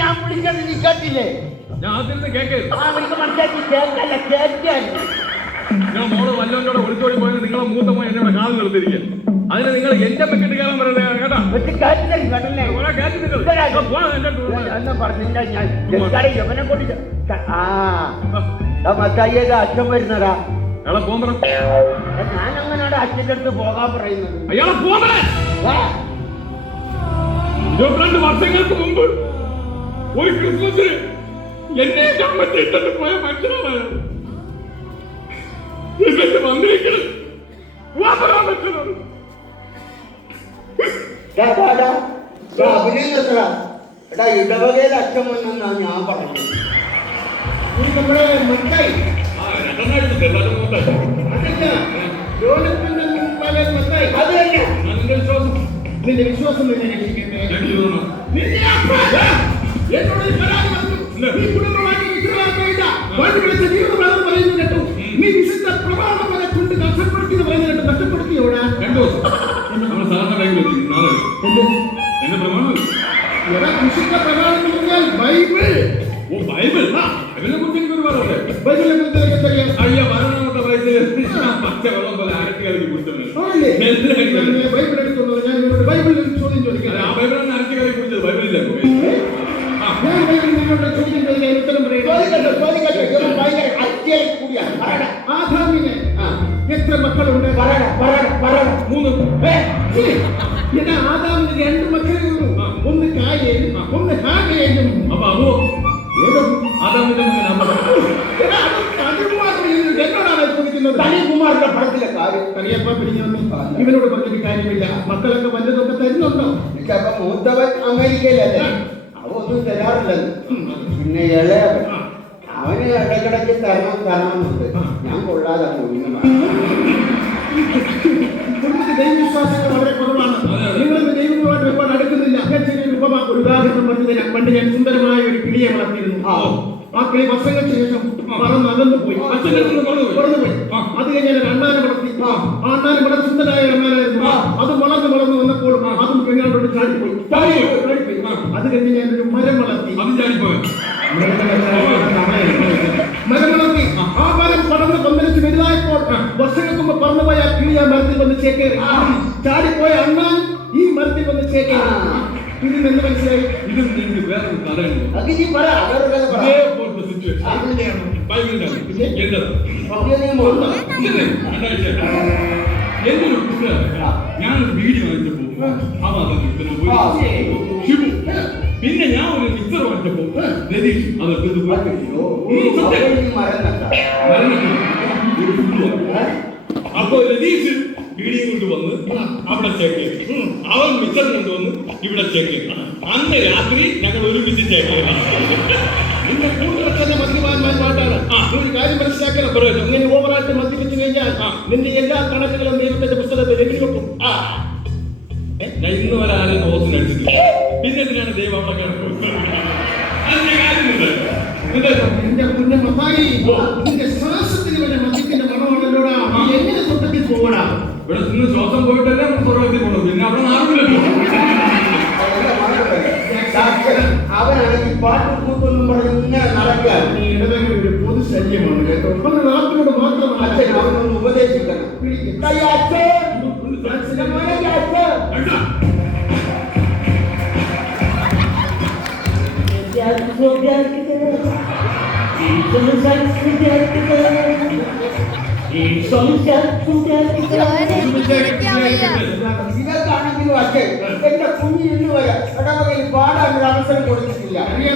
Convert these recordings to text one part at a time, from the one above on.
ഞാൻ വിളിച്ചത് നീ കേട്ടില്ലേ? ഞാൻ ആദ്യം കേൾക്കേ അവർക്ക് മനസ്സിലാക്കി കേൾക്കല്ല കേൾക്കാണ്. നിങ്ങൾ മോള് വല്ലവരോടെ ഒളിച്ചോടി പോയത് നിങ്ങളെ മൂത്തമ്മ എന്നോട് കാൽ നിർത്തിയിരിക്കുക. അതിന് നിങ്ങൾ എന്റെ പെക്കിട്ട് കയറാൻ പറയുന്നത് കേട്ടാ. യവനെ കൊണ്ട് മത്തായിയത് അച്ഛൻ വരുന്നടാ. അയാളെ പോകാൻ പറ. ഞാൻ അങ്ങനെയാണ് അച്ഛൻ്റെ അടുത്ത് പോകാൻ പറയുന്നത്. അയാളെ പോകാൻ 22 വർഷങ്ങൾക്ക് മുമ്പ് ഒരു ക്രിസ്മസിന് എന്നെ കമ്മറ്റി ഇട്ടിട്ട് പോയ മനുഷ്യനാണ്. എന്നിട്ട് വന്നിരിക്കണം ഇടവകയിൽ അച്ഛൻ വന്നെന്നാ ഞാൻ പറഞ്ഞത്. നീ നമ്മുടെ മത്തായി അത് തന്നെ. നിന്റെ വിശ്വാസം തന്നെ രക്ഷിക്കട്ടെ. എന്നോട് പരാതി പറഞ്ഞു. നീ കുടുംബമായിട്ട് ഉത്തരവാദിത്തമില്ല. വഴിപിഴച്ച ജീവിതം പറയുന്നു കേട്ടു. നീ വിശുദ്ധ പ്രമാണം വരെ കൊണ്ട് നഷ്ടപ്പെടുത്തിയെന്ന് പറയുന്നത് കേട്ടു. നഷ്ടപ്പെടുത്തിയോടാ 2 ദിവസം നമ്മൾ സാധാരണ ടൈമിൽ നാളെ എന്റെ പ്രമാണം വിശുദ്ധ പ്രമാണം എന്ന് പറഞ്ഞാൽ ബൈബിൾ. ഓ ബൈബിൾ. അതിനെ കുറിച്ച് എനിക്ക് ഒരുപാട് ബൈബിളിനെ കുറിച്ച് എനിക്കറിയാം. അയ്യ വരണത്തെ വയസ്സിൽ പച്ച വെള്ളം പോലെ അരട്ടി കളിക്ക് കുടിച്ചത് ബൈബിൾ എടുത്തുള്ളത്. ഞാൻ നിങ്ങളോട് ബൈബിളിൽ ഒരു ചോദ്യം ചോദിക്കാം. ആ ബൈബിളാണ് അരട്ടി കളി കുടിച്ചത്. ബൈബിളില്ല. ഞാൻ ബൈബിളിൽ നിങ്ങളുടെ ചോദ്യം ചോദിക്കാൻ ഉത്തരം ആദാമിന് എത്ര മക്കളുണ്ട്? 3. എന്നാ ആദാമിന് 2 മക്കളേ ഉള്ളൂ. ഒന്ന് കായേനും ഒന്ന് ഹാഗേനും. അപ്പൊ അതോ ഏതോ ആദാമിന്റെ എന്നോടാണ് ചോദിക്കുന്നത്. തനികുമാറിന്റെ പടത്തിലെ കാര്യം കറിയപ്പ പിടിഞ്ഞു. ഇവനോട് പറഞ്ഞൊരു കാര്യമില്ല. മക്കളൊക്കെ വല്ലതൊക്കെ തരുന്നുണ്ടോ? എനിക്കപ്പൊ മൂത്തവൻ അമേരിക്കയിലല്ലേ, അവൊന്നും തരാറില്ലല്ലോ. പിന്നെ ഇളയവൻ അവന് ഇടക്കിടയ്ക്ക് തരണമെന്നുണ്ട്. ഞാൻ കൊള്ളാതെ ദൈവവിശ്വാസങ്ങൾ വളരെ കുറവാണ്. നിങ്ങളുടെ ദൈവങ്ങളുമായിട്ട് ഒരുപാട് അടുക്കുന്നില്ല. ഞാൻ ചെറിയൊരു ഒരു ഉദാഹരണം പറഞ്ഞു തരാം. പണ്ട് ഞാൻ സുന്ദരമായ ഒരു കിളിയെ വളർത്തിയിരുന്നു. ആ കിളി വർഷങ്ങൾക്ക് ശേഷം പറന്നകന്നു പോയി. പറന്നുപോയി. അത് കഴിഞ്ഞ് ഞാൻ അണ്ണാനെ വളർത്തി. ആ അണ്ണാനെ വളരെ സുന്ദരമായ അണ്ണാനായിരുന്നു. അത് വളർന്ന് വന്നപ്പോൾ അതും എങ്ങാണ്ടോട്ട് ചാടിപ്പോയി. അത് കഴിഞ്ഞ് ഞാൻ ഒരു മരം വളർത്തി. മരം വളർത്തി. ആ മരം പടർന്ന് പന്തലിച്ച് വലുതായപ്പോൾ വർഷങ്ങൾക്ക് മുമ്പ് പറന്നുപോയ ആ കിളി ആ മരത്തിൽ വന്ന് ചേക്കേറി. ചാടിപ്പോയ അണ്ണാൻ ഈ മരത്തിൽ വന്ന് ചേക്കേറി. ഇതിൽ നിന്ന് മനസ്സിലായി വേറൊരു കഥയുണ്ട്. എന്തൊരു ഞാനൊരു വീഡിയോ വാങ്ങിച്ചപ്പോ ഷിബു, പിന്നെ ഞാൻ ഒരു മിക്സർ വാങ്ങിച്ചപ്പോ രതീഷ് അതെടുത്ത് അപ്പൊ രതീഷ് വീഡിയോ കൊണ്ടുവന്ന് അവിടെ ചേക്ക്, അവൻ മിക്സർ കൊണ്ടുവന്ന് ഇവിടെ ചേക്ക്. അന്ന് രാത്രി ഞങ്ങൾ ഒരുമിച്ച് ചേക്ക്. നിന്റെ കൂടുതൽ തന്നെ മദ്യപാന്മാർ പാട്ടാണ്. ഒരു കാര്യം മനസ്സിലാക്കണം. ഇങ്ങനെ ഓവറായിട്ട് മദ്യപിച്ചു കഴിഞ്ഞാൽ നിന്റെ എല്ലാ കണക്കുകളും ദൈവത്തിന്റെ പുസ്തകത്തിൽ എഴുതി വെക്കും. ഞാൻ ഇന്ന് വരെ ആരും ഓസിനടിച്ചിട്ടില്ല. പിന്നെ എന്തിനാണ് ദൈവം അവിടെ കിടക്കുന്നത്? എന്റെ കുഞ്ഞ മത്തായി, നിന്റെ ശ്വാസത്തിന് വരെ മദ്യത്തിന്റെ മണമാണല്ലോടാ. എങ്ങനെ സ്വന്തത്തിൽ പോകടാ? ഇവിടെ നിന്ന് ശ്വാസം പോയിട്ടല്ലേ നമ്മൾ സ്വർഗത്തിൽ പോകണം. പിന്നെ അവിടെ നാടില്ലല്ലോ. അവനാണെങ്കിൽ പാട്ട് കൂട്ടൊന്നും പറഞ്ഞ് ഇങ്ങനെ നടക്കുക. ഇടവകയിൽ ഒരു പൊതു ശല്യമാണ് കേട്ടോ. നാട്ടിനോട് മാത്രമല്ല അച്ഛൻ അവനൊന്ന് ഉപദേശിക്കണം. ഇവർക്കാണെങ്കിലും അച്ഛൻ എന്റെ കുഞ്ഞിൽ ഇന്ന് വരെ ഇടവകയിൽ പാടാൻ ഒരു അവസരം കൊടുത്തിട്ടില്ല. അങ്ങനെ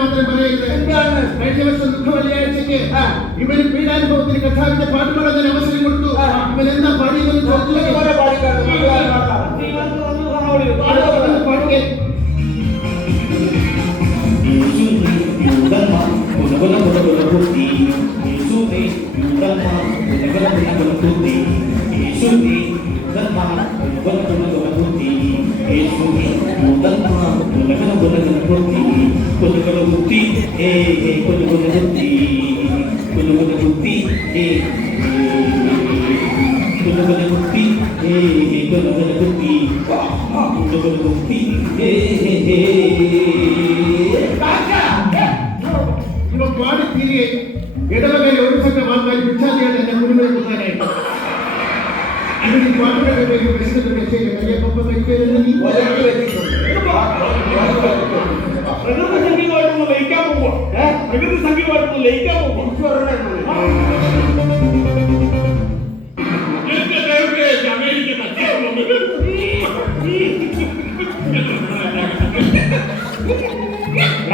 മാത്രം പറയരുത്. എന്താണ് കഴിഞ്ഞ വർഷം ദുഃഖവെള്ളിയാഴ്ചക്ക് ഇവന് പീഡാനുഭവത്തിന് കഥാവിന്റെ പാട്ട് പാടാൻ അവസരം കൊടുത്തു. ഇവൻ എന്താ പാടിയെന്ന് പാടുകേ. തീരുകയും ഇടവകയിൽ ഒരു സംഘം ആൾക്കാർ ഭിക്ഷാദിയായിട്ട് എന്നെ മുന്നിൽ കൊണ്ടാനായിട്ട് അതിന് പാട്ടുകളുടെ പേര് പ്രശ്നത്തിന്റെ ശരി കയ്യപ്പം കഴിക്കരുത് നീ പ്രകൃതി സംഗീതമായിട്ടൊന്ന് ലയിക്കാൻ പോകുമ്പോ പ്രകൃതി സംഗീതമായിട്ടൊന്ന് ലയിക്കാൻ പോകുമ്പോ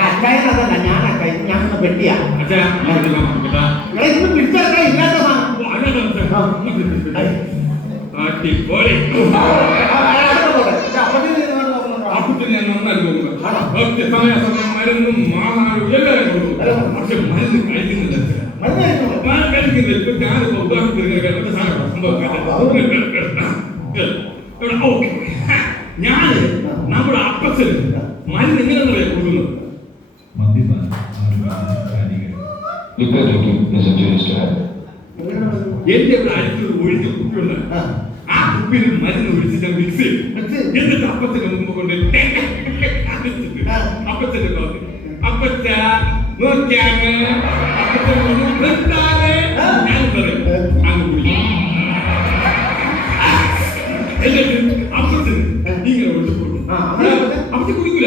അച്ചായനതല്ല ഞാനൊക്കെ ഞാനൊന്ന് പെട്ടിയാ ഇന്ന് പിടിച്ചെടുക്കാൻ ഇല്ലാത്ത അടിപൊളി ഞാൻ നന്നായി സമയം മരുന്നും മാഹാരും എല്ലാവരും കൊടുക്കും പക്ഷെ മരുന്ന് കഴിക്കുന്നില്ല കഴിക്കുന്നില്ല ഇപ്പൊ ഞാനിപ്പോ ഉദാഹരണത്തിന് ഞാന് നമ്മുടെ അപ്പച്ചന് മരുന്ന് എങ്ങനെയാണെന്ന് പറയാൻ കൊടുക്കുന്നത് എന്റെ ഇവിടെ അടുത്തൊരു ഒഴിഞ്ഞ കുപ്പിയുണ്ട് ആ കുപ്പിയിൽ മരുന്ന് ഒഴിച്ചിട്ട് മിക്സ് ചെയ്യും എന്നിട്ട് അപ്പച്ചന്റെ മുമ്പ് കൊണ്ട് അപ്പച്ചന്റെ പറഞ്ഞു അപ്പച്ച നോക്കിയാങ്ങ് അപ്പച്ചൻ ഞാൻ പറയും അങ്ങ് കുടിക്കും എന്നിട്ട് അപ്പച്ചന് ഇങ്ങനെ ഒഴിച്ചു കൊടുക്കും അപ്പച്ചൻ കുടിക്കില്ല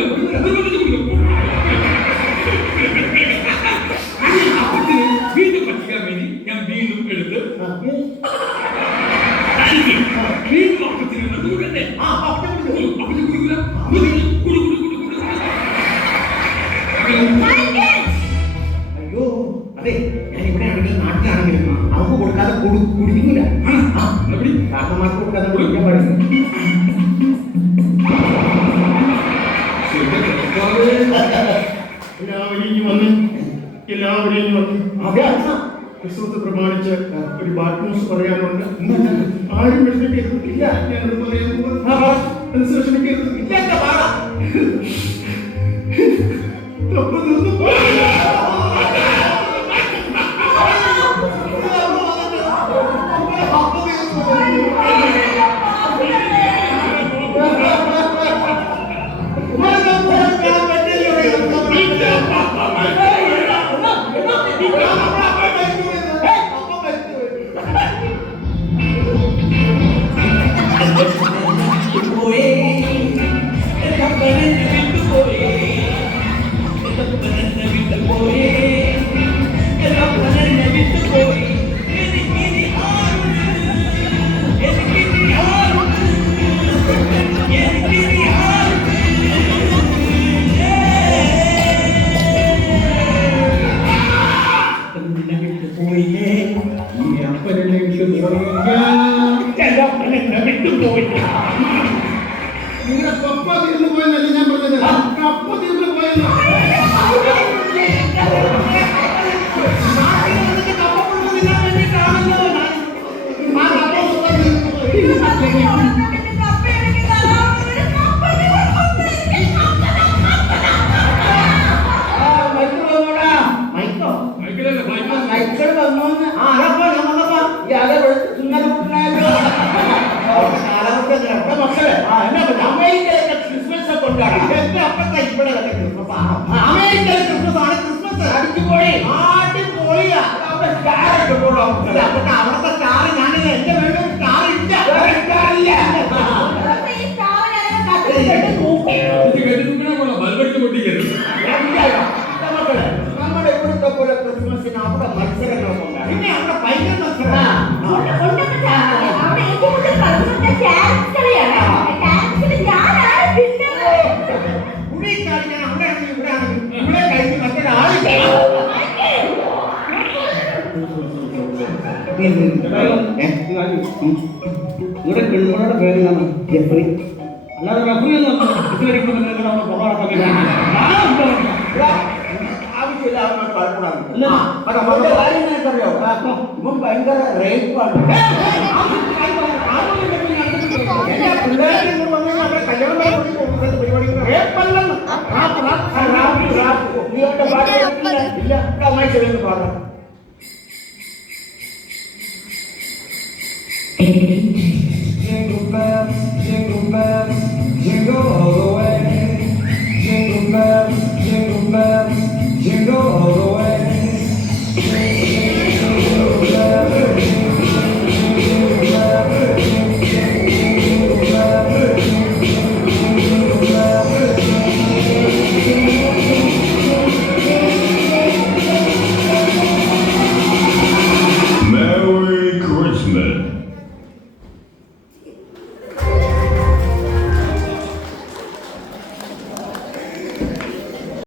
അപ്പച്ചന് വീണ്ടും പറ്റിക്കാൻ വേണ്ടി ഞാൻ വീണ്ടും എടുത്ത് വീണ്ടും അപ്പച്ചന് കൊടുക്കണ്ടേ അപ്പച്ചൻ കുടിക്കില്ല അയ്യോ അതെ ഞാൻ ഇവിടെ ആണെങ്കിലും നാട്ടിലാണെങ്കിലും അവർക്ക് കൊടുക്കാതെ കുടിക്കൂല കാരണന്മാർക്ക് കൊടുക്കാതെ കുടിക്കാൻ പാടില്ല എല്ലാവരെയും വന്ന് ക്രിസ്തുമസ് പ്രമാണിച്ച് ഒരു ബാഡ് ന്യൂസ് പറയാനുണ്ട്. ആരും വിഷമിക്കരുത്. ഞാനത് പറയാൻ വിഷമിക്കരുത്. തപ്പ് തീർന്നു നിങ്ങളുടെ പപ്പ തീർന്നു പോയെന്നല്ല ഞാൻ പറഞ്ഞത്. കപ്പ തീർന്നു പോയെന്ന് അവിടത്തെ കാറ് ഞാൻ എന്റെ വീട്ടിൽ കാറില്ല നമ്മുടെ ഇവിടുത്തെ പോലെ ക്രിസ്മസിന് അവിടെ മത്സരങ്ങളൊക്കെ ഉണ്ടാകും. പിന്നെ അവിടെ ഭയങ്കര നിങ്ങളുടെ പെൺകുട്ടിയുടെ പേരിലാണ് ജെഫ്രി. അല്ലാതെ റഫറി ആവശ്യമില്ല. ഇവൻ ഭയങ്കര റേപ്പാണ്. Jingle bells, jingle all the way. Jingle bells, jingle bells, jingle